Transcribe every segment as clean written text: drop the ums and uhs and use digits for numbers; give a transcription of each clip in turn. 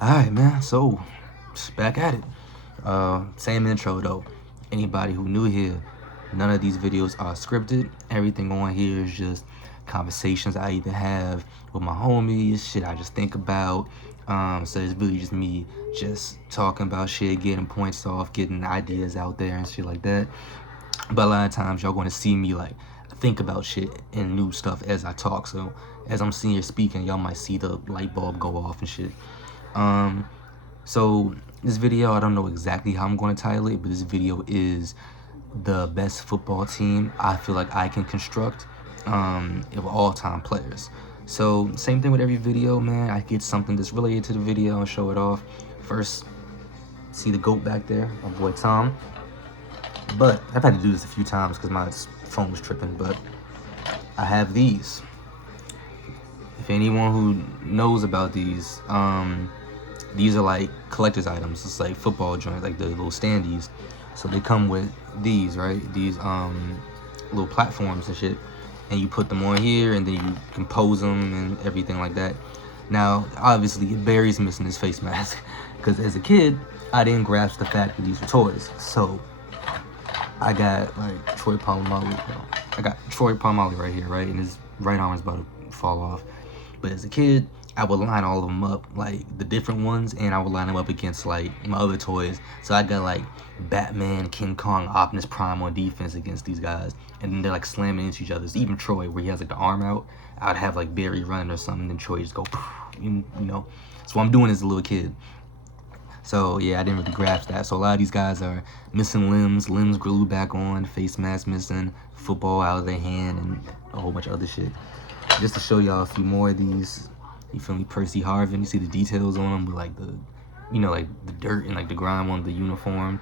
Alright, man, so just back at it. Same intro though. Anybody who new here, none of these videos are scripted. Everything on here is just conversations I either have with my homies, shit I just think about. So it's really just me just talking about shit, getting points off, getting ideas out there and shit like that. But a lot of times y'all gonna see me like think about shit and new stuff as I talk. So as I'm sitting here speaking, y'all might see the light bulb go off and shit. Um, so this video, I don't know exactly how I'm going to title it, but this video is the best football team I feel like I can construct of all-time players. So same thing with every video, man. I get something that's related to the video and show it off. First, see the GOAT back there, my boy Tom. But I've had to do this a few times because my phone was tripping. But I have these. If anyone who knows about these are like collector's items. It's like football joints, like the little standees. So they come with these, right? These little platforms and shit. And you put them on here and then you compose them and everything like that. Now, obviously, Barry's missing his face mask. Because as a kid, I didn't grasp the fact that these were toys. So I got like Troy Polamalu. I got Troy Polamalu right here, right? And his right arm is about to fall off. But as a kid, I would line all of them up, like the different ones, and I would line them up against like my other toys. So I got like Batman, King Kong, Optimus Prime on defense against these guys, and then they're like slamming into each other. So even Troy, where he has like the arm out, I'd have like Barry running or something, and then Troy just go, you know. So I'm doing as a little kid. So yeah, I didn't really grasp that. So a lot of these guys are missing limbs glued back on, face mask missing, football out of their hand, and a whole bunch of other shit. Just to show y'all a few more of these, you feel me, Percy Harvin, you see the details on them with like the, like the dirt and like the grime on the uniform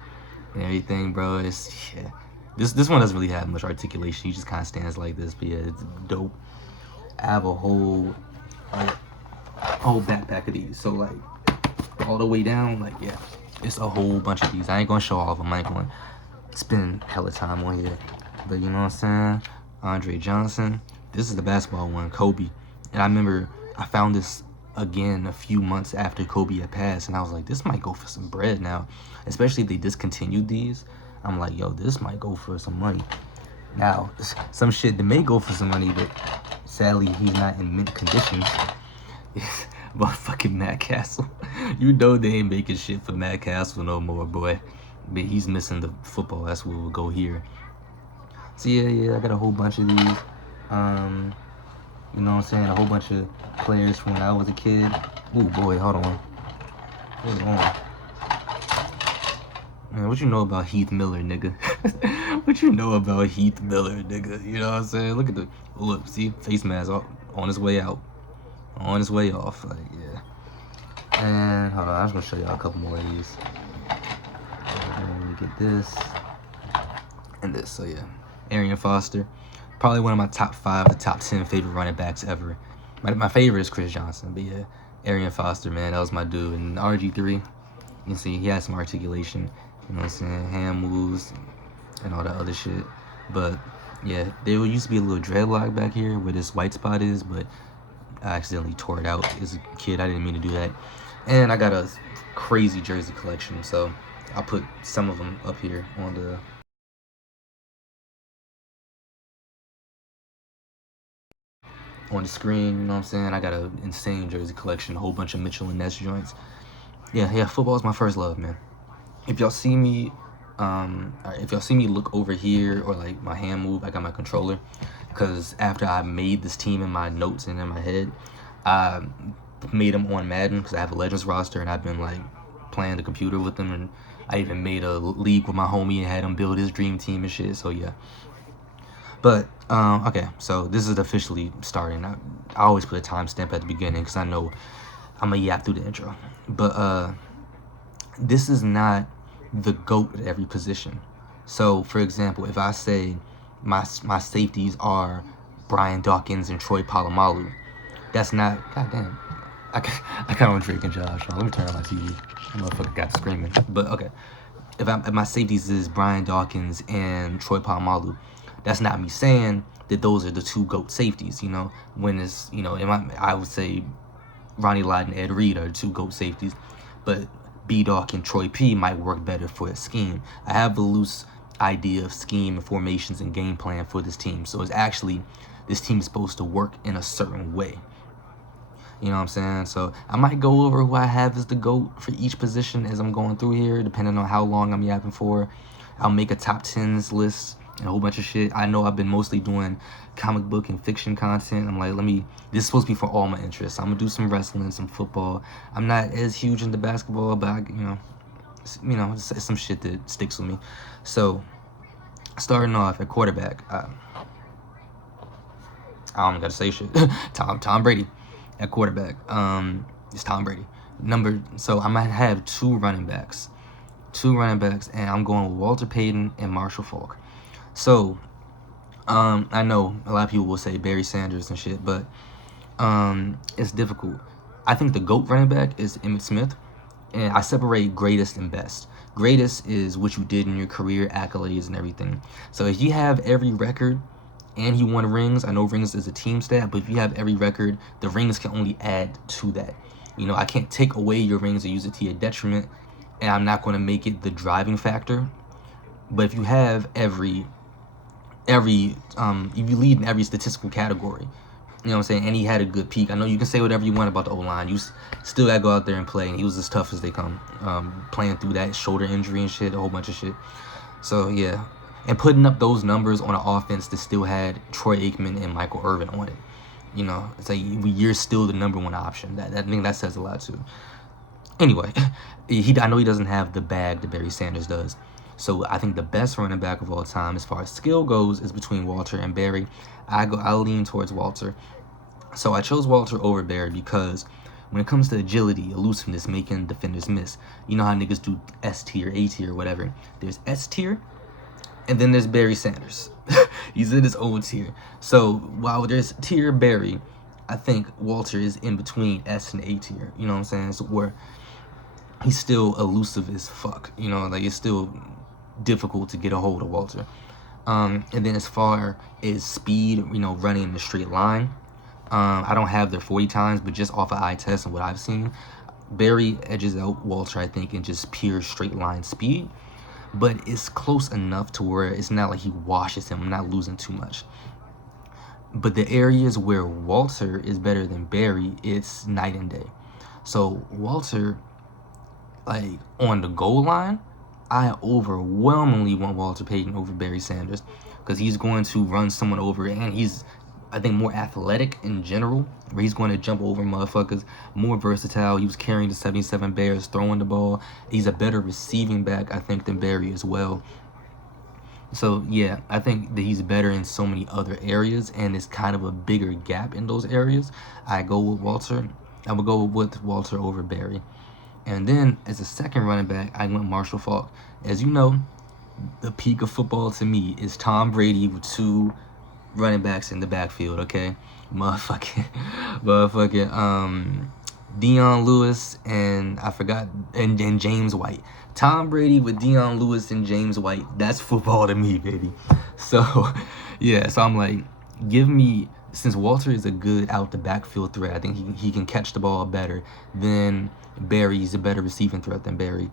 and everything, bro. It's, yeah. This one doesn't really have much articulation. He just kind of stands like this, but yeah, it's dope. I have a whole backpack of these. So like all the way down, like yeah, it's a whole bunch of these. I ain't gonna show all of them. I ain't gonna spend hella time on here. But you know what I'm saying? Andre Johnson. This is the basketball one, Kobe. And I remember I found this again a few months after Kobe had passed, and I was like, this might go for some bread now. Especially if they discontinued these. I'm like, yo, this might go for some money. Now, some shit that may go for some money, but sadly he's not in mint condition. About fucking Matt Castle. You know they ain't making shit for Matt Castle no more, boy. But he's missing the football. That's where we'll go here. So yeah, I got a whole bunch of these. You know what I'm saying? A whole bunch of players from when I was a kid. Ooh, boy, hold on. Hold on. Man, what you know about Heath Miller, nigga? What you know about Heath Miller, nigga? You know what I'm saying? Look at the, look, see? Face mask on his way out. On his way off, like, yeah. And, hold on, I'm just gonna show y'all a couple more of these. Let me get this. And this, so yeah. Arian Foster. Probably one of my top 5 to top 10 favorite running backs ever. My favorite is Chris Johnson, but yeah, Arian Foster, man, that was my dude. And RG3, you can see he has some articulation, you know what I'm saying, hand moves and all that other shit. But yeah, there used to be a little dreadlock back here where this white spot is, but I accidentally tore it out as a kid. I didn't mean to do that. And I got a crazy jersey collection, so I'll put some of them up here on the screen, you know what I'm saying? I got an insane jersey collection, a whole bunch of Mitchell and Ness joints. Yeah, football is my first love, man. If y'all see me, look over here or like my hand move, I got my controller. Because after I made this team in my notes and in my head, I made them on Madden because I have a Legends roster and I've been like playing the computer with them, and I even made a league with my homie and had him build his dream team and shit. So yeah. But okay, so this is officially starting. I always put a timestamp at the beginning because I know I'm gonna yap through the intro. But this is not the GOAT at every position. So for example, if I say my safeties are Brian Dawkins and Troy Polamalu, that's not, goddamn. I kind of Drake and Josh. Let me turn on my TV. That motherfucker got screaming. But okay, if my safeties is Brian Dawkins and Troy Polamalu, that's not me saying that those are the 2 GOAT safeties. You know, when it's, I would say Ronnie Lott and Ed Reed are 2 GOAT safeties, but B-Doc and Troy P might work better for a scheme. I have a loose idea of scheme and formations and game plan for this team. So it's actually, this team is supposed to work in a certain way. You know what I'm saying? So I might go over who I have as the GOAT for each position as I'm going through here, depending on how long I'm yapping for. I'll make a top 10s list and a whole bunch of shit. I know I've been mostly doing comic book and fiction content. I'm like, this is supposed to be for all my interests. I'm gonna do some wrestling, some football. I'm not as huge into basketball, but it's some shit that sticks with me. So starting off at quarterback, I don't gotta say shit. Tom Brady at quarterback. It's Tom Brady. So I might have 2 running backs, and I'm going with Walter Payton and Marshall Faulk. So I know a lot of people will say Barry Sanders and shit, but it's difficult. I think the GOAT running back is Emmitt Smith, and I separate greatest and best. Greatest is what you did in your career, accolades and everything. So if you have every record and he won rings, I know rings is a team stat, but if you have every record, the rings can only add to that. You know, I can't take away your rings and use it to your detriment, and I'm not going to make it the driving factor. But if you have if you lead in every statistical category, you know what I'm saying, and he had a good peak. I know you can say whatever you want about the O-line. You still got to go out there and play, and he was as tough as they come, playing through that shoulder injury and shit, a whole bunch of shit. So, yeah. And putting up those numbers on an offense that still had Troy Aikman and Michael Irvin on it. You know, it's like you're still the #1 option. I think that says a lot, too. Anyway, I know he doesn't have the bag that Barry Sanders does. So I think the best running back of all time, as far as skill goes, is between Walter and Barry. I lean towards Walter. So I chose Walter over Barry because when it comes to agility, elusiveness, making defenders miss, you know how niggas do S tier, A tier, whatever. There's S tier, and then there's Barry Sanders. He's in his own tier. So while there's tier Barry, I think Walter is in between S and A tier. You know what I'm saying? So where he's still elusive as fuck. You know, like it's still difficult to get a hold of Walter. And then as far as speed, you know, running in a straight line, I don't have their 40 times, but just off of eye test and what I've seen, Barry edges out Walter, I think, in just pure straight line speed. But it's close enough to where it's not like he washes him. I'm not losing too much. But the areas where Walter is better than Barry, it's night and day. So Walter, like on the goal line, I overwhelmingly want Walter Payton over Barry Sanders because he's going to run someone over, and he's, I think, more athletic in general, where he's going to jump over motherfuckers, more versatile. He was carrying the 77 Bears, throwing the ball. He's a better receiving back, I think, than Barry as well. So, yeah, I think that he's better in so many other areas, and it's kind of a bigger gap in those areas. I go with Walter. I would go with Walter over Barry. And then, as a second running back, I went Marshall Faulk. As you know, the peak of football to me is Tom Brady with 2 running backs in the backfield, okay? Motherfucking Deion Lewis and I forgot, and James White. Tom Brady with Deion Lewis and James White. That's football to me, baby. So, yeah, so I'm like, give me, since Walter is a good out the backfield threat, I think he can catch the ball better than Barry. He's a better receiving threat than Barry.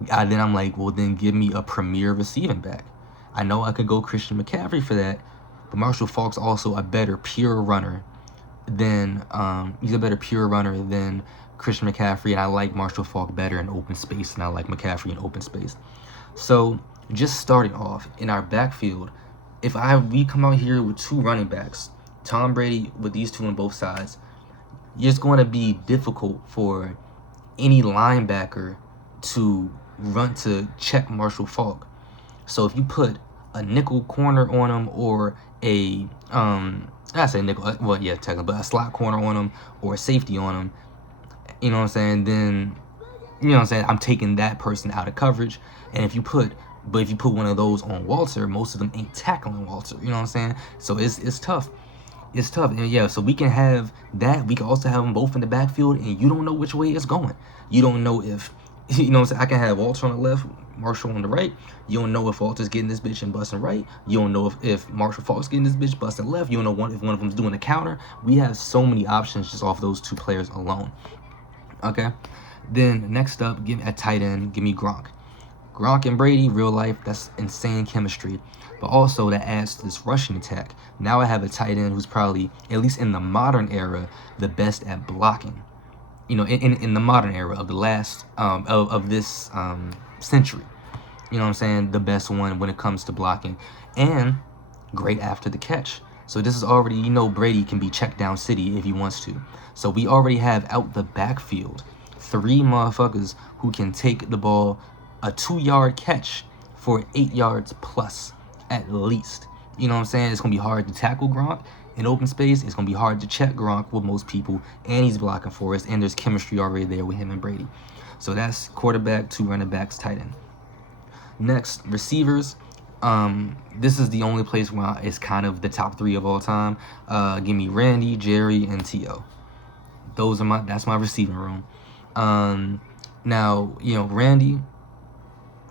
Then I'm like, well, then give me a premier receiving back. I know I could go Christian McCaffrey for that, but Marshall Faulk's also a better pure runner than Christian McCaffrey, and I like Marshall Faulk better in open space than I like McCaffrey in open space. So just starting off in our backfield, if we come out here with 2 running backs, Tom Brady with these 2 on both sides, it's going to be difficult for any linebacker to run to check Marshall Faulk. So if you put a nickel corner on him, or a I say nickel, well, yeah, technically, but a slot corner on him or a safety on him, you know what I'm saying, then, you know what I'm saying, I'm taking that person out of coverage. And if you put one of those on Walter, most of them ain't tackling Walter, you know what I'm saying? So it's tough. It's tough. And yeah, so we can have that. We can also have them both in the backfield, and you don't know which way it's going. You don't know if You know what I'm saying? I can have Walter on the left, Marshall on the right. You don't know if Walter's getting this bitch and busting right. You don't know if Marshall Faulk's getting this bitch busting left. You don't know if one of them's doing a counter. We have so many options just off those two players alone. Okay? Then next up, at tight end, give me Gronk. Gronk and Brady, real life, that's insane chemistry. But also that adds to this rushing attack. Now I have a tight end who's probably, at least in the modern era, the best at blocking. You know, in the modern era of the last of this century. You know what I'm saying? The best one when it comes to blocking. And great after the catch. So this is already, you know, Brady can be checked down city if he wants to. So we already have out the backfield 3 motherfuckers who can take the ball a 2-yard catch for 8 yards plus at least. You know what I'm saying? It's going to be hard to tackle Gronk in open space. It's going to be hard to check Gronk with most people, and he's blocking for us, and there's chemistry already there with him and Brady. So that's quarterback, 2 running backs, tight end. Next, receivers. This is the only place where it's kind of the top 3 of all time. Give me Randy, Jerry, and T.O. That's my receiving room. Now, you know, Randy,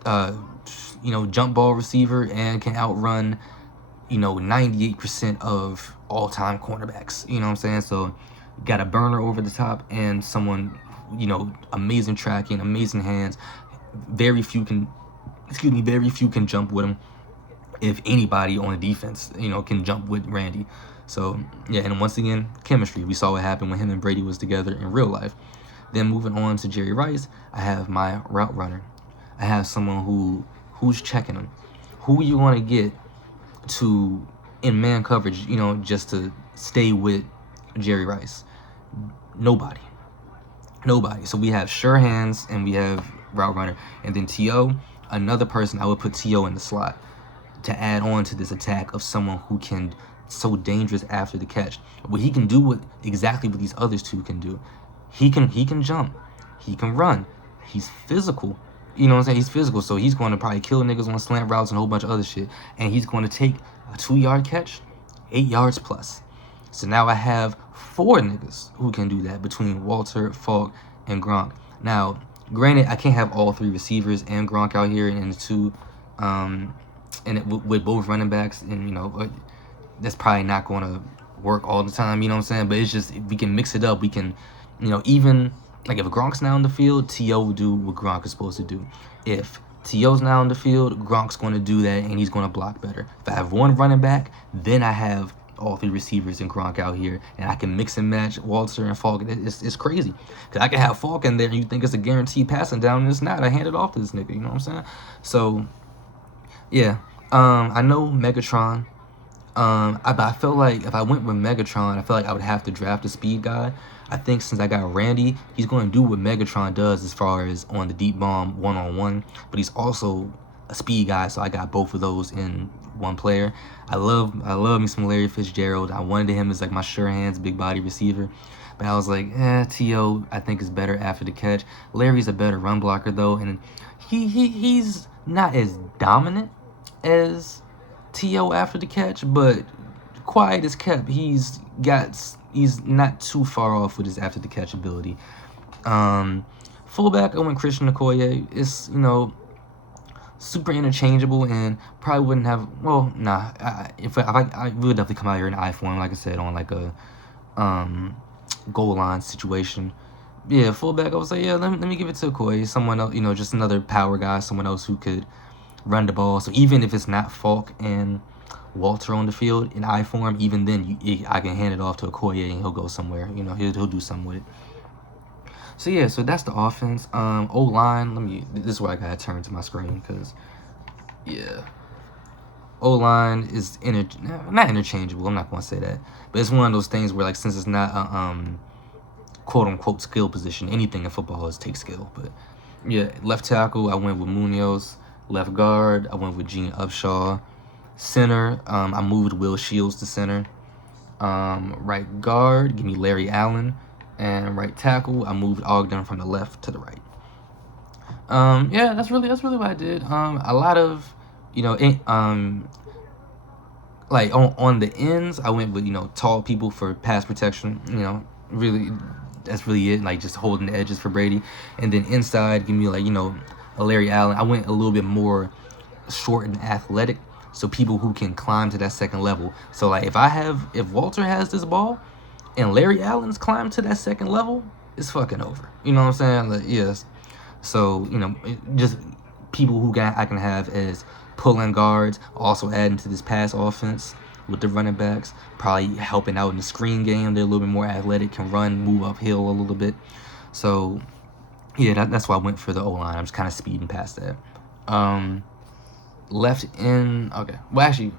you know, jump ball receiver and can outrun, you know, 98% of all-time cornerbacks. You know what I'm saying? So got a burner over the top and someone, you know, amazing tracking, amazing hands. Very few can jump with him. If anybody on the defense, you know, can jump with Randy. So yeah, and once again, chemistry. We saw what happened when him and Brady was together in real life. Then moving on to Jerry Rice, I have my route runner. I have someone who's checking him. Who you want to get to in man coverage, you know, just to stay with Jerry Rice? Nobody. So we have sure hands and we have route runner. And then T.O., another person, I would put T.O. in the slot to add on to this attack of someone who can so dangerous after the catch. What he can do exactly what these others two can do. He can jump. He can run. He's physical. You know what I'm saying? He's physical, so he's going to probably kill niggas on slant routes and a whole bunch of other shit. And he's going to take a 2-yard catch, 8 yards plus. So now I have 4 niggas who can do that between Walter, Faulk, and Gronk. Now, granted, I can't have all 3 receivers and Gronk out here in the 2, with both running backs, and you know, that's probably not going to work all the time. You know what I'm saying? But it's just, if we can mix it up, we can, you know, even like if Gronk's now in the field, T.O. will do what Gronk is supposed to do. If T.O.'s now in the field, Gronk's going to do that, and he's going to block better. If I have 1 running back, then I have all 3 receivers and Gronk out here, and I can mix and match Walter and Faulk. It's crazy. Because I can have Faulk in there, and you think it's a guaranteed passing down, and it's not. I hand it off to this nigga, you know what I'm saying? So, yeah. I know Megatron. But I feel like if I went with Megatron, I feel like I would have to draft a speed guy. I think since I got Randy, he's going to do what Megatron does as far as on the deep bomb one-on-one, but he's also a speed guy, so I got both of those in one player. I love me some Larry Fitzgerald. I wanted him as like my sure hands, big body receiver, but I was like, T.O. I think is better after the catch. Larry's a better run blocker though, and he's not as dominant as T.O. after the catch, but quiet as kept. He's not too far off with his after the catch ability. Fullback, I went Christian Okoye. It's, you know, super interchangeable and probably wouldn't have, well, nah. I would definitely come out here in I form, like I said, on like a goal line situation. Yeah, fullback, I would say, yeah, let me give it to Okoye. Someone else, you know, just another power guy, someone else who could run the ball. So even if it's not Faulk and Walter on the field in I form, even then I can hand it off to Okoye and he'll go somewhere. You know, he'll do something with it. So yeah, so that's the offense. O-line, this is where I gotta turn to my screen, because yeah, O-line is not interchangeable. I'm not gonna say that, but it's one of those things where, like, since it's not a quote unquote skill position, anything in football takes skill. But yeah, left tackle, I went with Munoz. Left guard, I went with Gene Upshaw. Center, I moved Will Shields to center. Right guard, give me Larry Allen. And right tackle, I moved Ogden from the left to the right. Yeah, that's really what I did. A lot of, you know, like on the ends, I went with, you know, tall people for pass protection. You know, really that's really it. Like just holding the edges for Brady, and then inside give me like a Larry Allen. I went a little bit more short and athletic, so people who can climb to that second level. So like if Walter has this ball and Larry Allen's climbed to that second level, it's fucking over. You know what I'm saying? Like, yes. So just people who I can have as pulling guards, also adding to this pass offense with the running backs, probably helping out in the screen game. They're a little bit more athletic, can run, move uphill a little bit. So yeah, that's why I went for the O-line. I'm just kind of speeding past that. Left end, okay. Well, actually,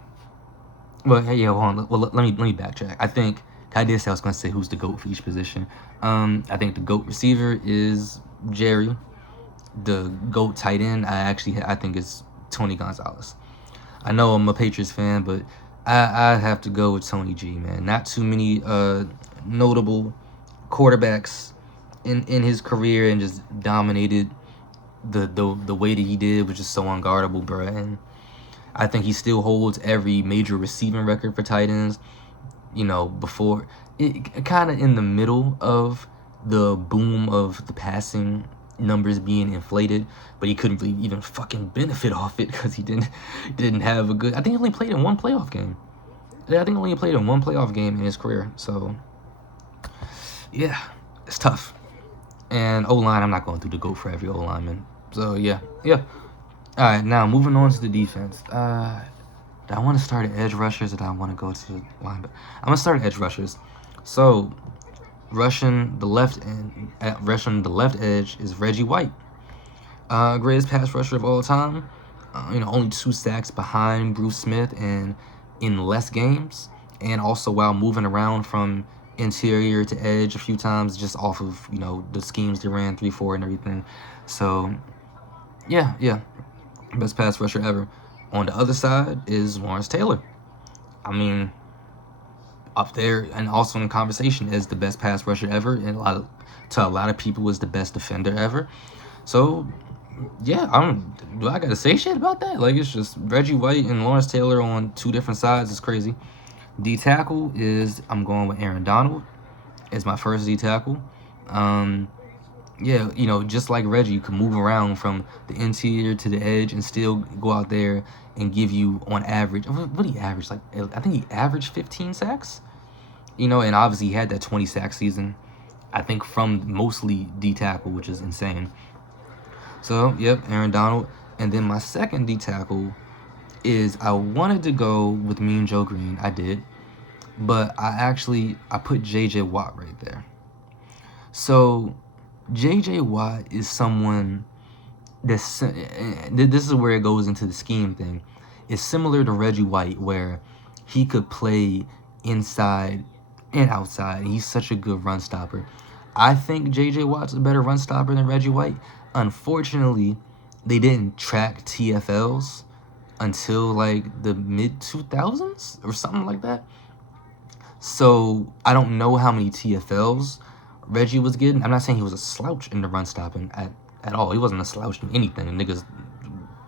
yeah, hold on. Well, let me backtrack. I think I did say I was going to say who's the GOAT for each position. I think the GOAT receiver is Jerry. The GOAT tight end, I think it's Tony Gonzalez. I know I'm a Patriots fan, but I have to go with Tony G, man. Not too many notable quarterbacks in his career and just dominated the way that he did, was just so unguardable, bro. And I think he still holds every major receiving record for tight ends. Before it kind of in the middle of the boom of the passing numbers being inflated, but he couldn't really even fucking benefit off it because he didn't have a good. I think he only played in one playoff game. Yeah, I think he only played in one playoff game in his career. So yeah, it's tough. And O-line, I'm not going through the GOAT for every O-lineman. So yeah. All right, now moving on to the defense. Do I want to start at edge rushers, or do I want to go to linebacker? I'm gonna start at edge rushers. So rushing the left edge is Reggie White, greatest pass rusher of all time. Only 2 sacks behind Bruce Smith, and in less games, and also while moving around from interior to edge a few times, just off of the schemes they ran 3-4 and everything. So yeah, best pass rusher ever. On the other side is Lawrence Taylor. I mean, up there and also in conversation as the best pass rusher ever, and to a lot of people was the best defender ever. So yeah, do I gotta say shit about that? Like, it's just Reggie White and Lawrence Taylor on 2 different sides. It's crazy. D tackle is, I'm going with Aaron Donald as my first D tackle. Yeah, just like Reggie, you can move around from the interior to the edge and still go out there and give you, on average, what did he average? Like, I think he averaged 15 sacks. And obviously he had that 20 sack season, I think, from mostly D tackle, which is insane. So yep, Aaron Donald. And then my second D tackle is, I wanted to go with Mean Joe Green. I did, but I put JJ Watt right there. So JJ Watt is someone this is where it goes into the scheme thing. It's similar to Reggie White, where he could play inside and outside. He's such a good run stopper. I think JJ Watt's a better run stopper than Reggie White. Unfortunately, they didn't track TFLs until like the mid 2000s or something like that. So I don't know how many TFLs Reggie was getting. I'm not saying he was a slouch in the run stopping at all. He wasn't a slouch in anything. The nigga's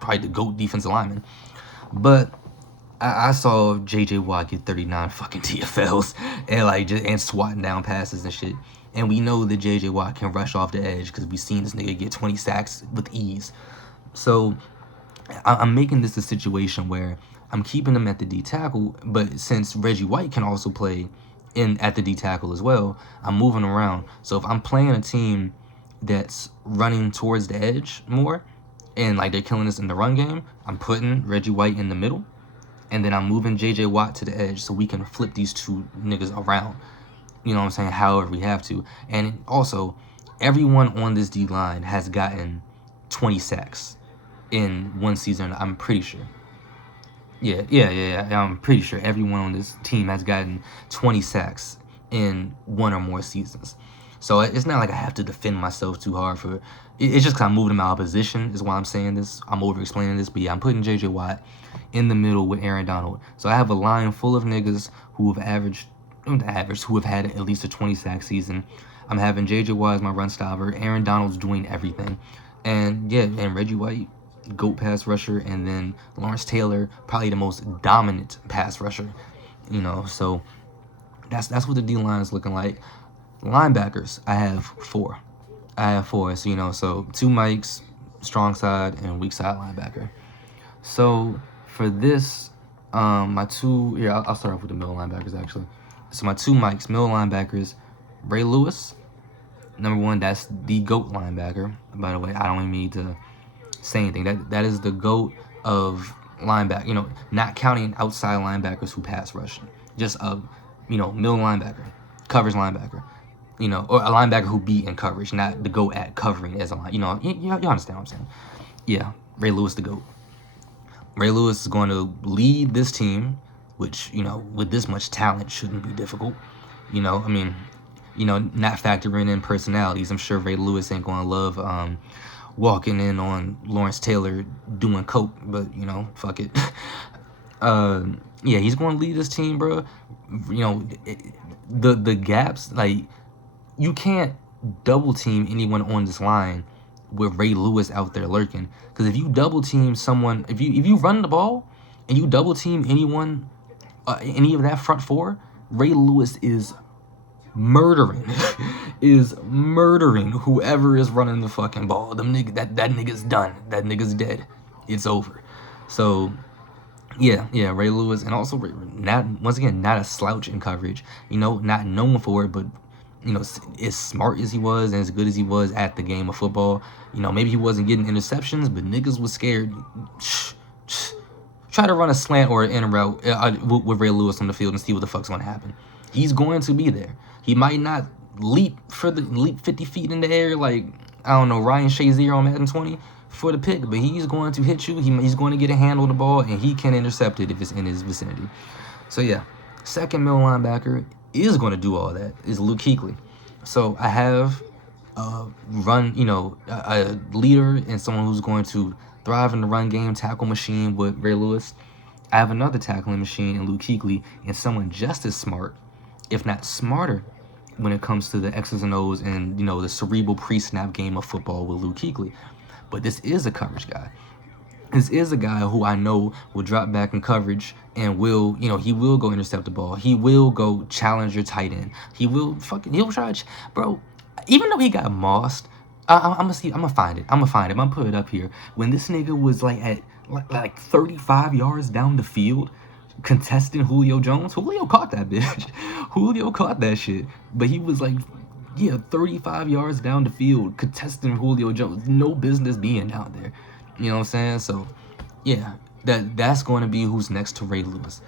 probably the GOAT defensive lineman. But I saw JJ Watt get 39 fucking TFLs and swatting down passes and shit. And we know that JJ Watt can rush off the edge because we've seen this nigga get 20 sacks with ease. So I'm making this a situation where I'm keeping him at the D tackle, but since Reggie White can also play at the D tackle as well, I'm moving around. So if I'm playing a team that's running towards the edge more, and like they're killing us in the run game, I'm putting Reggie White in the middle, and then I'm moving JJ Watt to the edge so we can flip these 2 niggas around. You know what I'm saying? However we have to. And also, everyone on this D line has gotten 20 sacks in one season, I'm pretty sure. Yeah. I'm pretty sure everyone on this team has gotten 20 sacks in 1 or more seasons. So it's not like I have to defend myself too hard for it. It's just because I'm moving them out of position is why I'm saying this. I'm over-explaining this. But yeah, I'm putting JJ Watt in the middle with Aaron Donald. So I have a line full of niggas who have who have had at least a 20 sack season. I'm having JJ Watt as my run stopper. Aaron Donald's doing everything. And yeah, and Reggie White, GOAT pass rusher, and then Lawrence Taylor, probably the most dominant pass rusher. So that's what the D line is looking like. Linebackers, I have four. So, so 2 mics, strong side, and weak side linebacker. So for this, my two, yeah, I'll start off with the middle linebackers actually. So my 2 mics, middle linebackers, Ray Lewis, number 1, that's the GOAT linebacker. By the way, I don't even need to say anything. That is the GOAT of linebacker. Not counting outside linebackers who pass rush, just a, middle linebacker, coverage linebacker. Or a linebacker who beat in coverage, not the GOAT at covering as a line. You understand what I'm saying? Yeah, Ray Lewis the GOAT. Ray Lewis is going to lead this team, which, with this much talent shouldn't be difficult. Not factoring in personalities. I'm sure Ray Lewis ain't going to love walking in on Lawrence Taylor doing coke, but, fuck it. Yeah, he's going to lead this team, bro. The gaps, like, you can't double team anyone on this line with Ray Lewis out there lurking. Because if you double team someone, if you run the ball and you double team anyone, any of that front four, Ray Lewis is murdering, whoever is running the fucking ball. That nigga's done. That nigga's dead. It's over. So yeah, Ray Lewis, and also not a slouch in coverage. Not known for it, but as smart as he was and as good as he was at the game of football, maybe he wasn't getting interceptions, but niggas was scared. Try to run a slant or an in route with Ray Lewis on the field and see what the fuck's gonna happen. He's going to be there. He might not leap 50 feet in the air like, I don't know, Ryan Shazier on Madden 20 for the pick, but he's going to hit you. He's going to get a handle on the ball, and he can intercept it if it's in his vicinity. So yeah, second middle linebacker is going to do all that is Luke Kuechly. So I have a leader and someone who's going to thrive in the run game, tackle machine with Ray Lewis. I have another tackling machine in Luke Kuechly, and someone just as smart, if not smarter, when it comes to the X's and O's and the cerebral pre-snap game of football with Luke Kuechly. But this is a coverage guy. This is a guy who I know will drop back in coverage and will, he will go intercept the ball. He will go challenge your tight end. He'll try to, bro, even though he got mossed, I'm gonna find it. I'm gonna put it up here. When this nigga was at 35 yards down the field, contesting Julio Jones, Julio caught that bitch. Julio caught that shit. But he was 35 yards down the field, contesting Julio Jones. No business being down there. You know what I'm saying? So, yeah, that's going to be who's next to Ray Lewis.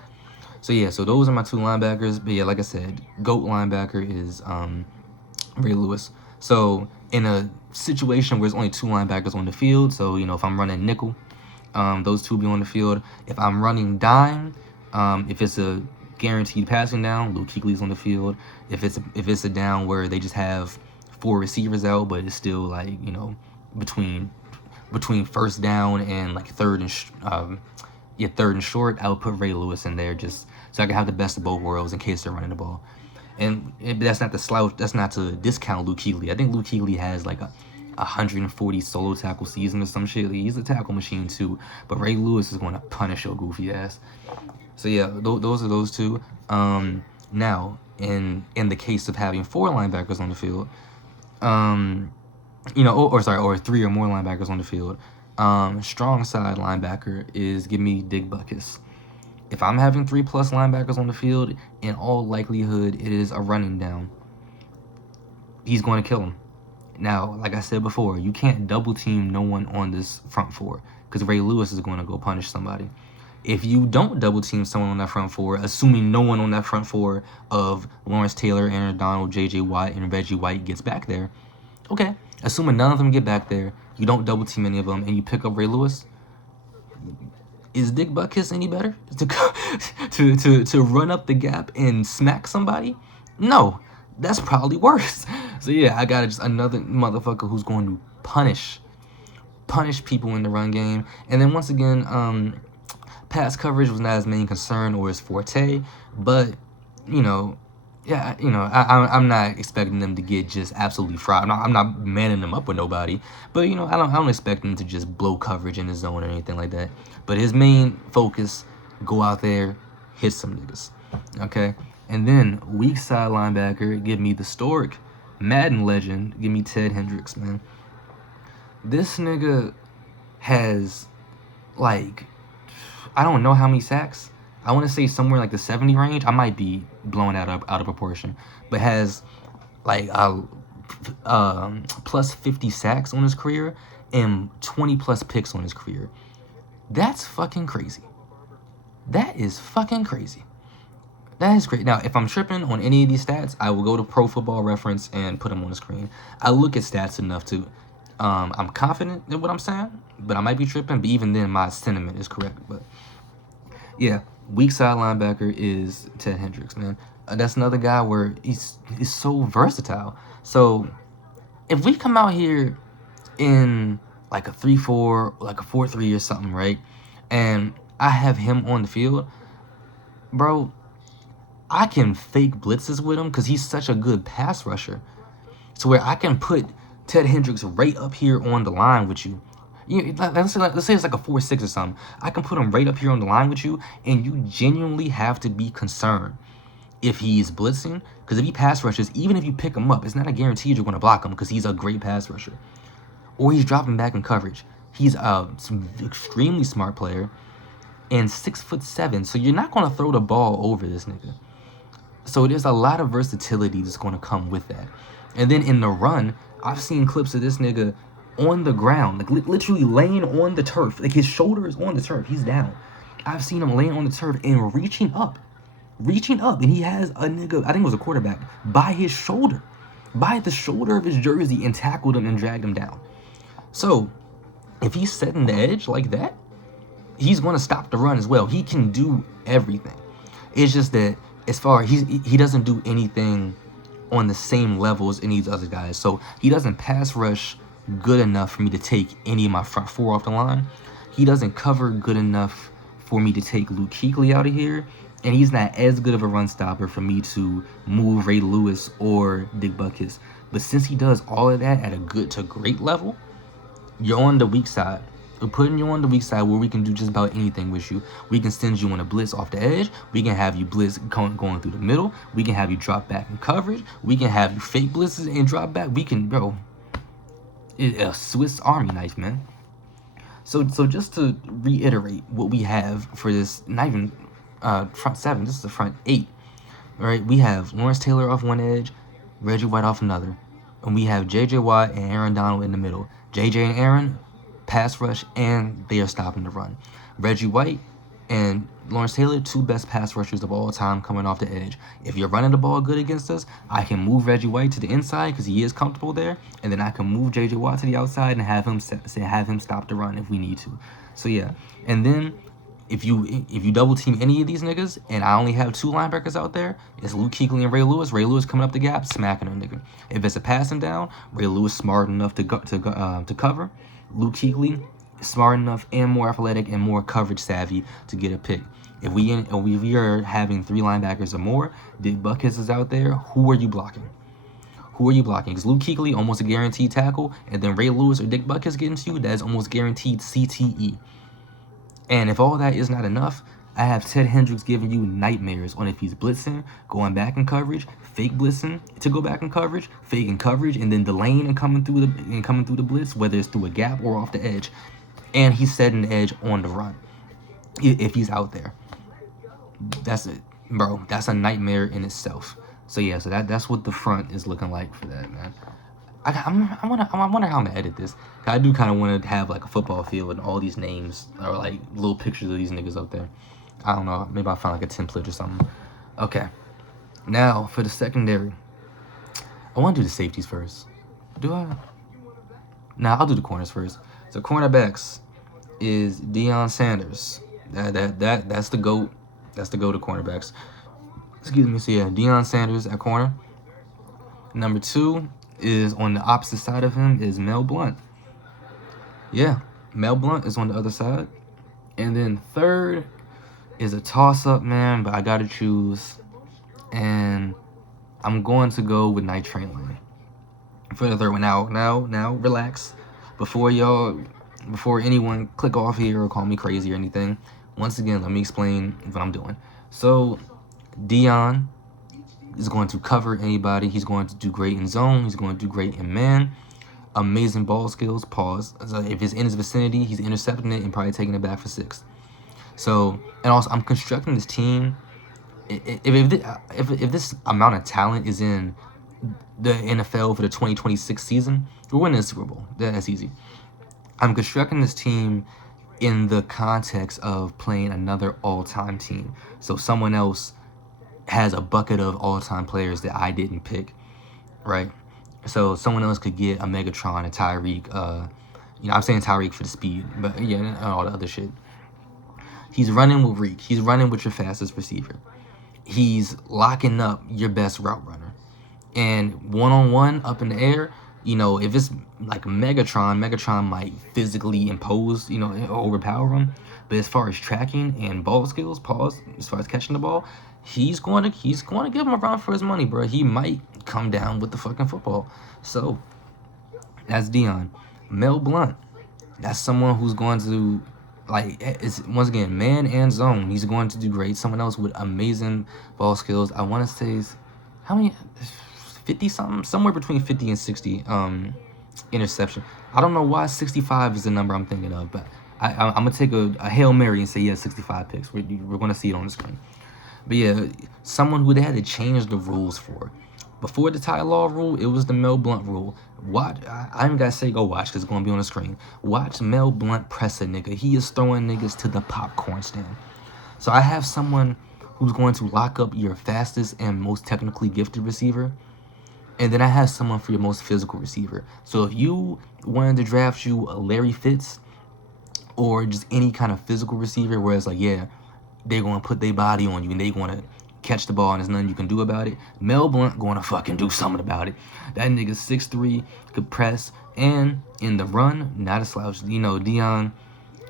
So, yeah, so those are my 2 linebackers. But, yeah, like I said, GOAT linebacker is Ray Lewis. So, in a situation where there's only 2 linebackers on the field, so, if I'm running nickel, those 2 be on the field. If I'm running dime, if it's a guaranteed passing down, Luke Kuechly's on the field. If it's a down where they just have 4 receivers out, but it's still between first down and third and short, I would put Ray Lewis in there just so I can have the best of both worlds in case they're running the ball. And that's not the slouch. That's not to discount Luke Kuechly. I think Luke Kuechly has a 140 solo tackle season or some shit. He's a tackle machine too. But Ray Lewis is going to punish your goofy ass. So yeah, those are those 2. Now, in the case of having 4 linebackers on the field, or 3 or more linebackers on the field, strong side linebacker is give me Dig Buckus. If I'm having 3+ linebackers on the field, in all likelihood, it is a running down. He's going to kill him. Now, like I said before, you can't double team no one on this front 4 because Ray Lewis is going to go punish somebody. If you don't double team someone on that front 4, assuming no one on that front 4 of Lawrence Taylor, Aaron Donald, J.J. Watt, and Reggie White gets back there, okay. Assuming none of them get back there, you don't double team any of them, and you pick up Ray Lewis, is Dick Buckus any better to run up the gap and smack somebody? No, that's probably worse. So yeah, I got just another motherfucker who's going to punish people in the run game. And then once again, pass coverage was not his main concern or his forte, but I'm not expecting them to get just absolutely fried. I'm not manning them up with nobody, but I don't expect them to just blow coverage in the zone or anything like that. But his main focus, go out there, hit some niggas. Okay, And then weak side linebacker, give me the historic Madden legend, give me Ted Hendricks, man. This nigga has, like, I don't know how many sacks. I want to say somewhere like the 70 range. I might be blowing out of proportion, but has like plus 50 sacks on his career and 20 plus picks on his career. That's fucking crazy. That is fucking crazy. That is great. Now, if I'm tripping on any of these stats, I will go to Pro Football Reference and put them on the screen. I look at stats enough to, I'm confident in what I'm saying, but I might be tripping. But even then, my sentiment is correct. But yeah, weak side linebacker is Ted Hendricks, man. That's another guy where he's so versatile. So if we come out here in like a 3-4, like a 4-3 or something, right? And I have him on the field, bro, I can fake blitzes with him because he's such a good pass rusher. So where I can put Ted Hendricks right up here on the line with you. Let's say it's like a 4-6 or something. I can put him right up here on the line with you, and you genuinely have to be concerned if he's blitzing. Because if he pass rushes, even if you pick him up, it's not a guarantee you're going to block him because he's a great pass rusher. Or he's dropping back in coverage. He's a extremely smart player and 6'7", so you're not going to throw the ball over this nigga. So there's a lot of versatility that's going to come with that. And then in the run, I've seen clips of this nigga on the ground, like literally laying on the turf. Like his shoulder is on the turf. He's down. I've seen him laying on the turf and reaching up. And he has a nigga, I think it was a quarterback, by his shoulder. By the shoulder of his jersey and tackled him and dragged him down. So if he's setting the edge like that, he's going to stop the run as well. He can do everything. It's just that as far as he doesn't do anything on the same level as any of these other guys. So he doesn't pass rush good enough for me to take any of my front four off the line. He doesn't cover good enough for me to take Luke Kuechly out of here. And he's not as good of a run stopper for me to move Ray Lewis or Dick Butkus. But since he does all of that at a good to great level, you're on the weak side. We're putting you on the weak side where we can do just about anything with you. We can send you on a blitz off the edge. We can have you blitz going through the middle. We can have you drop back in coverage. We can have you fake blitzes and drop back. We can, bro, a Swiss Army knife, man. So just to reiterate what we have for this, not even front seven, this is the front eight. All right, we have Lawrence Taylor off one edge, Reggie White off another. And we have J.J. Watt and Aaron Donald in the middle. J.J. and Aaron, pass rush, and they are stopping the run. Reggie White and Lawrence Taylor, two best pass rushers of all time coming off the edge. If you're running the ball good against us, I can move Reggie White to the inside because he is comfortable there, and then I can move J.J. Watt to the outside and have him stop the run if we need to. So yeah, and then if you double team any of these niggas, and I only have two linebackers out there, it's Luke Kuechly and Ray Lewis. Ray Lewis coming up the gap, smacking a nigga. If it's a passing down, Ray Lewis smart enough to cover. Luke Kuechly smart enough and more athletic and more coverage savvy to get a pick. If we are having three linebackers or more, Dick Butkus is out there. Who are you blocking? Because Luke Kuechly, almost a guaranteed tackle, and then Ray Lewis or Dick Butkus getting to you, that is almost guaranteed CTE. And if all that is not enough, I have Ted Hendricks giving you nightmares on if he's blitzing, going back in coverage, fake blitzing to go back in coverage, faking coverage, and then delaying and coming through the blitz, whether it's through a gap or off the edge. And he's setting the edge on the run if he's out there. That's it, bro. That's a nightmare in itself. So yeah, so that's what the front is looking like for that, man. I wonder how I'm gonna edit this. I do kind of want to have like a football field and all these names or like little pictures of these niggas up there. I don't know. Maybe I'll find like a template or something. Okay. Now for the secondary, I want to do the safeties first. Do I? Nah, I'll do the corners first. So cornerbacks is Deion Sanders. That's the GOAT. That's the GOAT of cornerbacks. Excuse me. So yeah, Deion Sanders at corner. Number 2 is on the opposite side of him is Mel Blount. Yeah, Mel Blount is on the other side. And then third is a toss-up, man, but I got to choose. And I'm going to go with Night Train Lane for the third one. Now, relax. Before anyone click off here or call me crazy or anything, once again, let me explain what I'm doing. So, Deion is going to cover anybody. He's going to do great in zone. He's going to do great in man. Amazing ball skills. Pause. So if it's in his vicinity, he's intercepting it and probably taking it back for 6. So, and also, I'm constructing this team. If this amount of talent is in the NFL for the 2026 season, we're winning the Super Bowl. That's easy. I'm constructing this team in the context of playing another all-time team. So someone else has a bucket of all-time players that I didn't pick, right? So someone else could get a Megatron, a Tyreek. I'm saying Tyreek for the speed, but yeah, and all the other shit. He's running with Reek. He's running with your fastest receiver. He's locking up your best route runner. And one-on-one up in the air, if it's like Megatron might physically impose, overpower him. But as far as tracking and ball skills, as far as catching the ball, he's going to give him a run for his money, bro. He might come down with the fucking football. So that's Dion. Mel Blount, that's someone who's going to, it's once again man and zone. He's going to do great. Someone else with amazing ball skills. I want to say, how many? 50 something, somewhere between 50 and 60 interception. I don't know why 65 is the number I'm thinking of, but I'm gonna take a Hail Mary and say 65 picks. We're gonna see it on the screen. But yeah, someone who they had to change the rules for. Before the Ty Law rule, it was the Mel Blount rule. Watch, I ain't gotta say go watch because it's gonna be on the screen. Watch Mel Blount press a nigga. He is throwing niggas to the popcorn stand. So I have someone who's going to lock up your fastest and most technically gifted receiver. And then I have someone for your most physical receiver. So if you wanted to draft you a Larry Fitz or just any kind of physical receiver where it's like, yeah, they're going to put their body on you and they're going to catch the ball and there's nothing you can do about it, Mel Blount going to fucking do something about it. That nigga's 6'3", could press, and in the run, not a slouch. Dion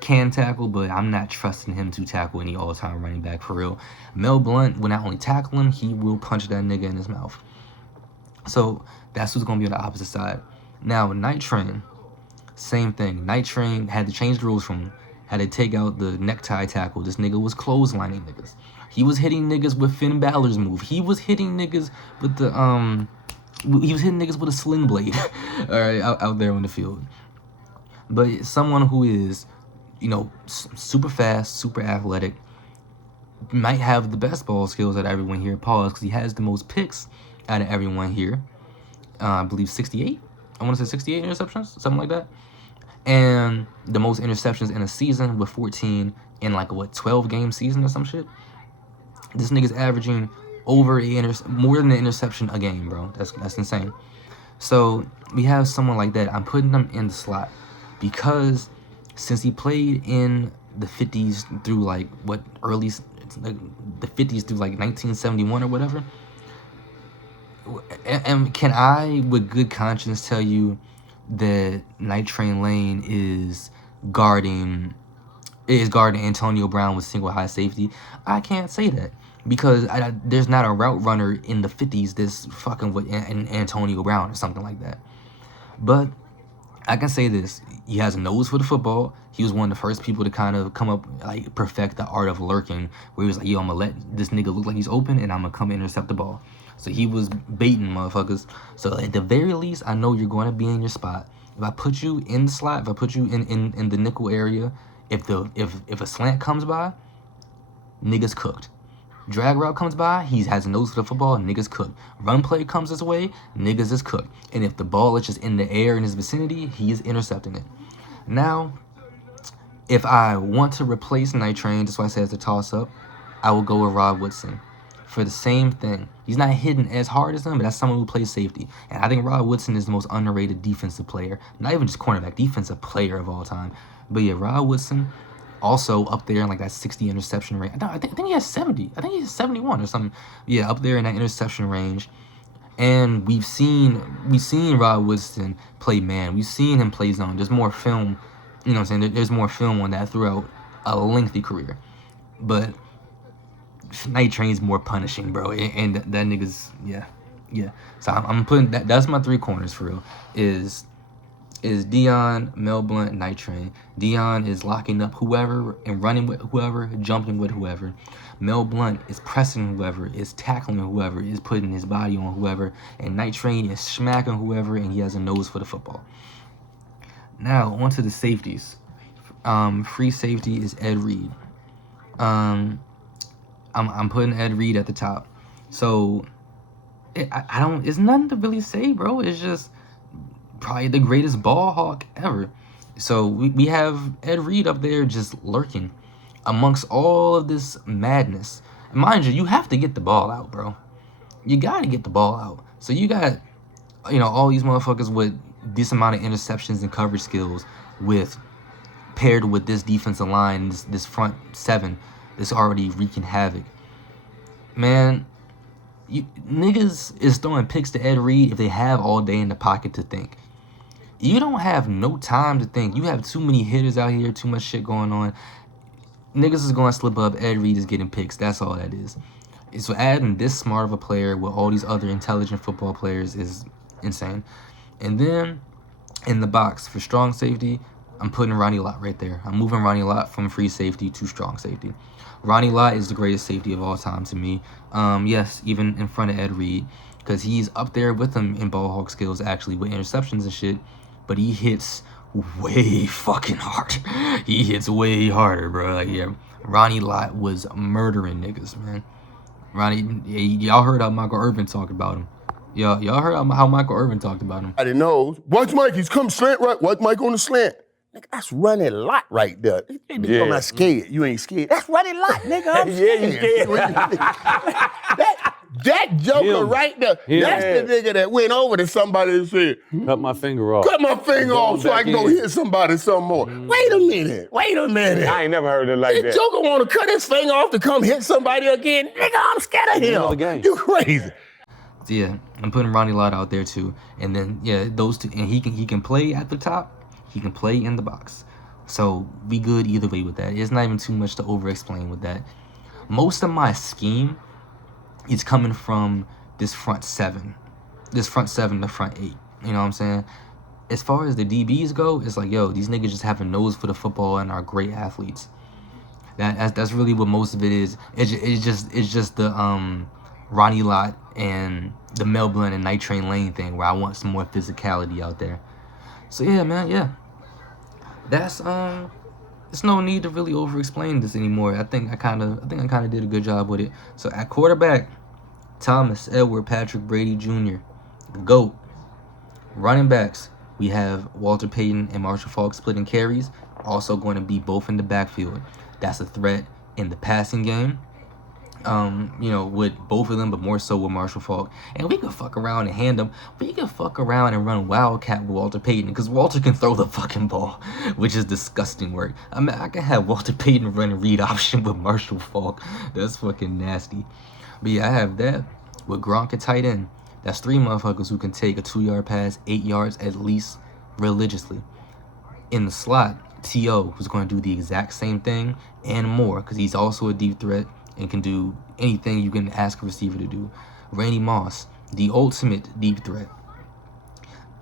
can tackle, but I'm not trusting him to tackle any all-time running back for real. Mel Blount will not only tackle him, he will punch that nigga in his mouth. So that's who's going to be on the opposite side. Now, Night Train, same thing. Night Train had to change the rules from him. Had to take out the necktie tackle. This nigga was clotheslining niggas. He was hitting niggas with Finn Balor's move. He was hitting niggas with the he was hitting niggas with a sling blade. All right, out there on the field. But someone who is, super fast, super athletic, might have the best ball skills out of everyone here. Pause, because he has the most picks out of everyone here. I believe 68. I want to say 68 interceptions, something like that. And the most interceptions in a season with 14 in 12 game season or some shit. This nigga's averaging over more than an interception a game, bro. That's insane. So we have someone like that. I'm putting him in the slot because since he played in the 50s through the 50s through 1971 or whatever. And can I, with good conscience, tell you that Night Train Lane is guarding Antonio Brown with single high safety? I can't say that because there's not a route runner in the 50s that's fucking with Antonio Brown or something like that. But I can say this: he has a nose for the football. He was one of the first people to kind of come up, perfect the art of lurking, where he was like, yo, I'm gonna let this nigga look like he's open and I'm gonna come intercept the ball. So he was baiting motherfuckers. So at the very least, I know you're going to be in your spot. If I put you in the slot, if I put you in the nickel area, if a slant comes by, niggas cooked. Drag route comes by, he has a nose for the football, niggas cooked. Run play comes his way, niggas is cooked. And if the ball is just in the air in his vicinity, he is intercepting it. Now, if I want to replace Night Train, that's why I say it's a toss-up, I will go with Rod Woodson. For the same thing. He's not hitting as hard as him, but that's someone who plays safety. And I think Rod Woodson is the most underrated defensive player. Not even just cornerback, defensive player of all time. But yeah, Rod Woodson also up there in that 60 interception range. I think he has 70. I think he has 71 or something. Yeah, up there in that interception range. And we've seen Rod Woodson play man. We've seen him play zone. There's more film, you know what I'm saying? There's more film on that throughout a lengthy career. But Night Train's more punishing, bro, and that nigga's yeah. So I'm putting that's my three corners for real. Is is Dion, Mel Blount, Night Train. Dion is locking up whoever and running with whoever, jumping with whoever. Mel Blount is pressing whoever, is tackling whoever, is putting his body on whoever, and Night Train is smacking whoever, and he has a nose for the football. Now, on to the safeties. Free safety is Ed Reed. I'm putting Ed Reed at the top. So, I don't, it's nothing to really say, bro. It's just probably the greatest ball hawk ever. So we have Ed Reed up there just lurking amongst all of this madness. And mind you, you have to get the ball out, bro. You got to get the ball out. So you got, all these motherfuckers with this amount of interceptions and coverage skills paired with this defensive line, this front seven that's already wreaking havoc. Man, niggas is throwing picks to Ed Reed if they have all day in the pocket to think. You don't have no time to think. You have too many hitters out here, too much shit going on. Niggas is going to slip up. Ed Reed is getting picks. That's all that is. So adding this smart of a player with all these other intelligent football players is insane. And then in the box for strong safety, I'm putting Ronnie Lott right there. I'm moving Ronnie Lott from free safety to strong safety. Ronnie Lott is the greatest safety of all time to me. Yes, even in front of Ed Reed, because he's up there with him in ball hawk skills, actually, with interceptions and shit. But he hits way fucking hard. He hits way harder, bro. Like, yeah, Ronnie Lott was murdering niggas, man. Y'all heard how Michael Irvin talked about him. Y'all heard how Michael Irvin talked about him. I didn't know. Watch Mike, he's come slant right. Watch Mike on the slant. Nigga, that's Ronnie Lott right there. Nigga, I'm not scared. You ain't scared. That's Ronnie Lott, nigga. I'm scared. Yeah, you scared. That joker right there, that's the nigga that went over to somebody and said, cut my finger off. Cut my finger off so I can go hit somebody some more. Wait a minute. I ain't never heard it like that. Joker want to cut his finger off to come hit somebody again? Nigga, I'm scared of him. You crazy. Yeah, I'm putting Ronnie Lott out there too. And then, yeah, those two, and he can play at the top. He can play in the box. So we good either way with that. It's not even too much to over-explain with that. Most of my scheme is coming from this front seven. This front seven to front eight. You know what I'm saying? As far as the DBs go, it's like, yo, these niggas just have a nose for the football and are great athletes. That's really what most of it is. It's just the Ronnie Lott and the Mel Blount and Night Train Lane thing where I want some more physicality out there. So yeah, man, yeah. That's there's no need to really over-explain this anymore. I think I kind of did a good job with it. So at quarterback, Thomas Edward Patrick Brady Jr., the GOAT. Running backs, we have Walter Payton and Marshall Faulk splitting carries, also going to be both in the backfield. That's a threat in the passing game. With both of them, but more so with Marshall Faulk. And we can fuck around and hand them. We can fuck around and run Wildcat with Walter Payton, because Walter can throw the fucking ball, which is disgusting work. I mean, I can have Walter Payton run read option with Marshall Faulk. That's fucking nasty. But yeah, I have that with Gronk at tight end. That's three motherfuckers who can take a 2-yard pass, 8 yards at least, religiously. In the slot, T.O., who's going to do the exact same thing and more, because he's also a deep threat and can do anything you can ask a receiver to do. Randy Moss, the ultimate deep threat.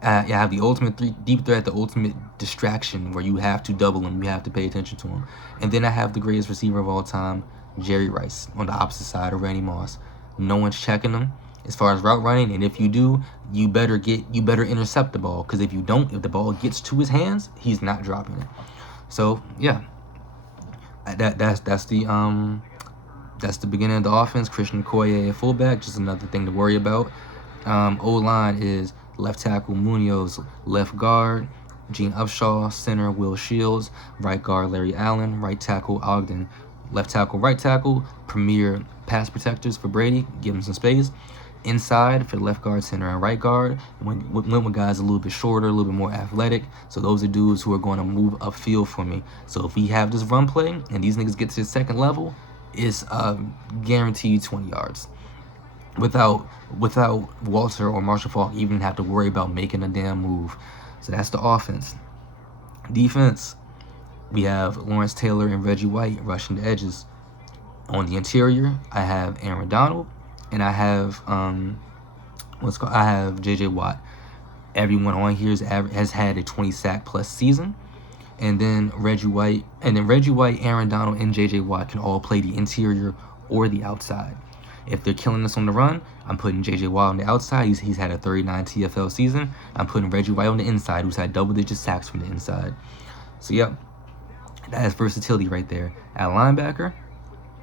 You have the ultimate deep threat, the ultimate distraction, where you have to double him, you have to pay attention to him. And then I have the greatest receiver of all time, Jerry Rice, on the opposite side of Randy Moss. No one's checking him as far as route running, and if you do, you better intercept the ball, because if you don't, if the ball gets to his hands, he's not dropping it. So yeah, that's the beginning of the offense. Christian Okoye at fullback, just another thing to worry about. O-line is left tackle Munoz, left guard Gene Upshaw, center Will Shields, right guard Larry Allen, right tackle Ogden, left tackle, right tackle, premier pass protectors for Brady, give him some space. Inside for left guard, center, and right guard, went with guys a little bit shorter, a little bit more athletic. So those are dudes who are going to move upfield for me. So if we have this run play and these niggas get to the second level, it's guaranteed 20 yards. Without Walter or Marshall Faulk even have to worry about making a damn move. So that's the offense. Defense, we have Lawrence Taylor and Reggie White rushing the edges. On the interior, I have Aaron Donald, and I have I have J.J. Watt. Everyone on here has had a 20 sack plus season. And then Reggie White, Aaron Donald, and J.J. Watt can all play the interior or the outside. If they're killing us on the run, I'm putting J.J. Watt on the outside. He's had a 39 TFL season. I'm putting Reggie White on the inside, who's had double-digit sacks from the inside. So, yep, that is versatility right there. At linebacker,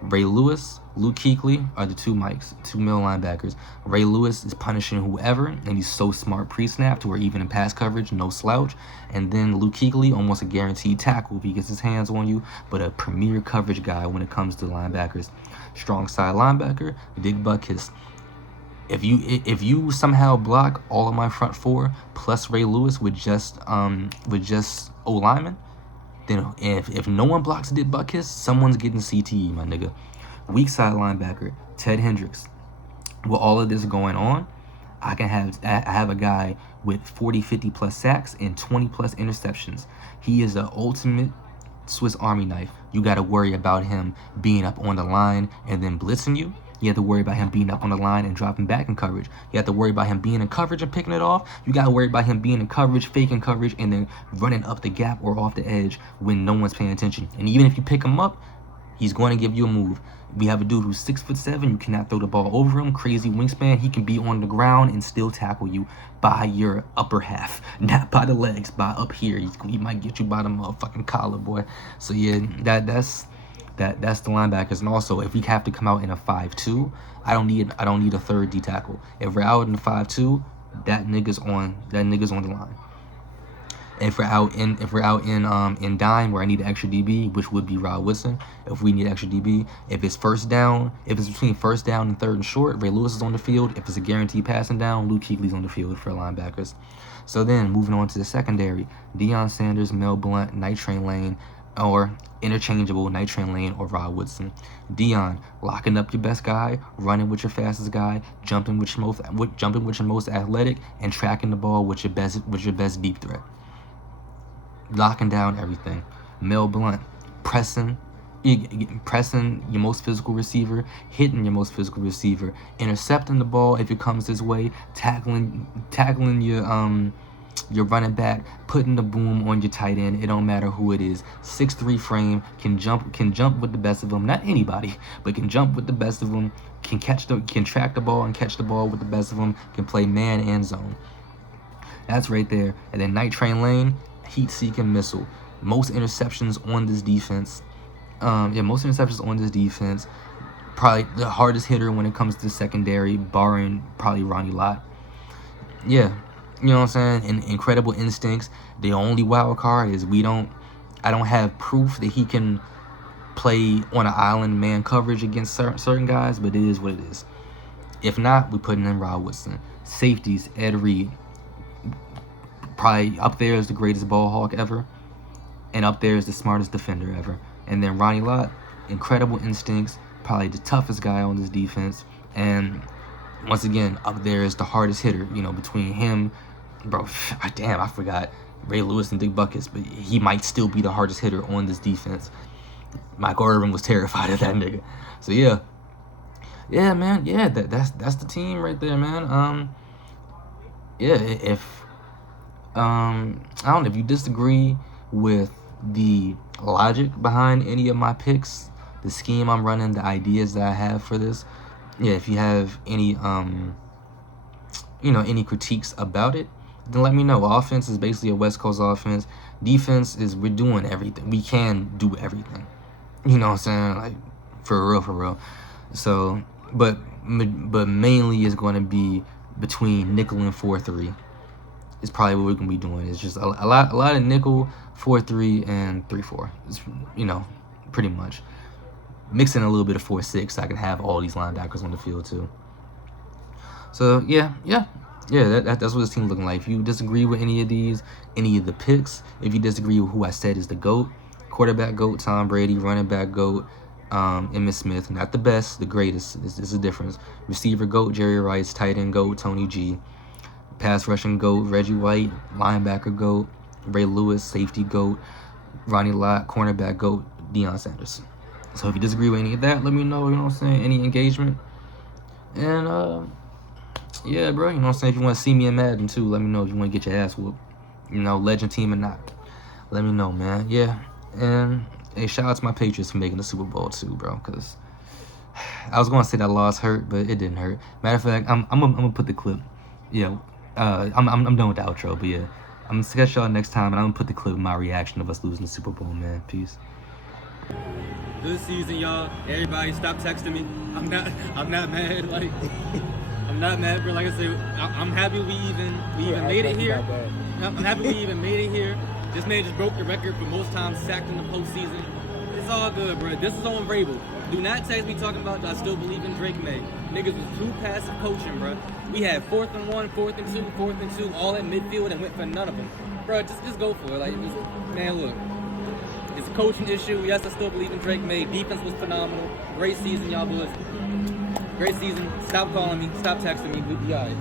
Ray Lewis, Luke Kuechly are the two middle linebackers. Ray Lewis is punishing whoever, and he's so smart pre-snap to where even in pass coverage, no slouch. And then Luke Kuechly, almost a guaranteed tackle if he gets his hands on you, but a premier coverage guy when it comes to linebackers. Strong side linebacker, Big Buckus. If you somehow block all of my front four plus Ray Lewis with just O-lineman, then if no one blocks Dick Buckus, someone's getting CTE, my nigga. Weak side linebacker, Ted Hendricks. With all of this going on, I have a guy with 40, 50 plus sacks and 20 plus interceptions. He is the ultimate Swiss Army knife. You got to worry about him being up on the line and then blitzing you. You have to worry about him being up on the line and dropping back in coverage. You have to worry about him being in coverage and picking it off. You got to worry about him being in coverage, faking coverage, and then running up the gap or off the edge when no one's paying attention. And even if you pick him up, he's going to give you a move. We have a dude who's 6'7". You cannot throw the ball over him. Crazy wingspan. He can be on the ground and still tackle you by your upper half, not by the legs, by up here. He might get you by the motherfucking collar, boy. So yeah, that's the linebackers. And also, if we have to come out in a 5-2, I don't need a third D tackle. If we're out in the 5-2, that nigga's on the line. If we're out in dime where I need an extra DB, which would be Rod Woodson, if we need extra DB, if it's between first down and third and short, Ray Lewis is on the field. If it's a guaranteed passing down, Luke Kuechly's on the field for linebackers. So then moving on to the secondary, Deion Sanders, Mel Blount, Night Train Lane, or interchangeable Night Train Lane or Rod Woodson. Deion, locking up your best guy, running with your fastest guy, jumping with your most athletic, and tracking the ball with your best deep threat. Locking down everything. Mel Blount, pressing your most physical receiver, hitting your most physical receiver, intercepting the ball if it comes this way, tackling your running back, putting the boom on your tight end. It don't matter who it is. 6'3" frame, can jump with the best of them. Not anybody, but can jump with the best of them. Can track the ball and catch the ball with the best of them. Can play man and zone. That's right there. And then Night Train Lane, heat-seeking missile. Most interceptions on this defense. Probably the hardest hitter when it comes to secondary, barring probably Ronnie Lott. Yeah, you know what I'm saying? And incredible instincts. The only wild card is I don't have proof that he can play on an island man coverage against certain guys, but it is what it is. If not, we putting in Rod Woodson. Safeties, Ed Reed. Probably up there is the greatest ball hawk ever, and up there is the smartest defender ever. And then Ronnie Lott, incredible instincts, probably the toughest guy on this defense. And once again, up there is the hardest hitter, between him, bro. Damn, I forgot Ray Lewis and Dick Buckus, but he might still be the hardest hitter on this defense. Michael Irvin was terrified of that nigga. So yeah, man, yeah, that's the team right there, man. I don't know if you disagree with the logic behind any of my picks, the scheme I'm running, the ideas that I have for this. Yeah, if you have any any critiques about it, then let me know. Offense is basically a West Coast offense. Defense is we're doing everything. We can do everything. You know what I'm saying? Like for real. So, but mainly it's going to be between nickel and 4-3. Is probably what we're gonna be doing. It's just a lot of nickel, 4-3, and 3-4. It's, pretty much mixing a little bit of 4-6 so I can have all these linebackers on the field too. So yeah. That's what this team looking like. If you disagree with any of the picks, if you disagree with who I said is the GOAT, quarterback GOAT, Tom Brady, running back GOAT, Emmitt Smith, not the best, the greatest. This is a difference. Receiver GOAT, Jerry Rice, tight end GOAT, Tony G. Pass rushing GOAT, Reggie White. Linebacker GOAT, Ray Lewis. Safety GOAT, Ronnie Lott. Cornerback GOAT, Deion Sanders. So if you disagree with any of that, let me know, you know what I'm saying, any engagement. And Yeah, bro. You know what I'm saying? If you want to see me in Madden too, let me know. If you want to get your ass whooped, you know, legend team or not, let me know, man. Yeah, and hey, shout out to my Patriots for making the Super Bowl too, bro. Cause I was gonna say that loss hurt, but it didn't hurt. Matter of fact, I'm gonna put the clip. Yeah, I'm done with the outro, but yeah, I'm gonna catch y'all next time, and I'm gonna put the clip of my reaction of us losing the Super Bowl, man. Peace. This season, y'all, everybody stop texting me. I'm not mad. Like, I'm not mad, bro. Like I said, I'm happy we even made it here. I'm happy we even made it here. This man just broke the record for most times sacked in the postseason. It's all good, bro. This is on Vrabel. Do not text me talking about I still believe in Drake May. Niggas was too passive coaching, bro. We had 4th and 1, 4th and 2, 4th and 2, all at midfield and went for none of them. Bro, just go for it. Like, man, look. It's a coaching issue. Yes, I still believe in Drake May. Defense was phenomenal. Great season, y'all boys. Great season. Stop calling me. Stop texting me. We all right.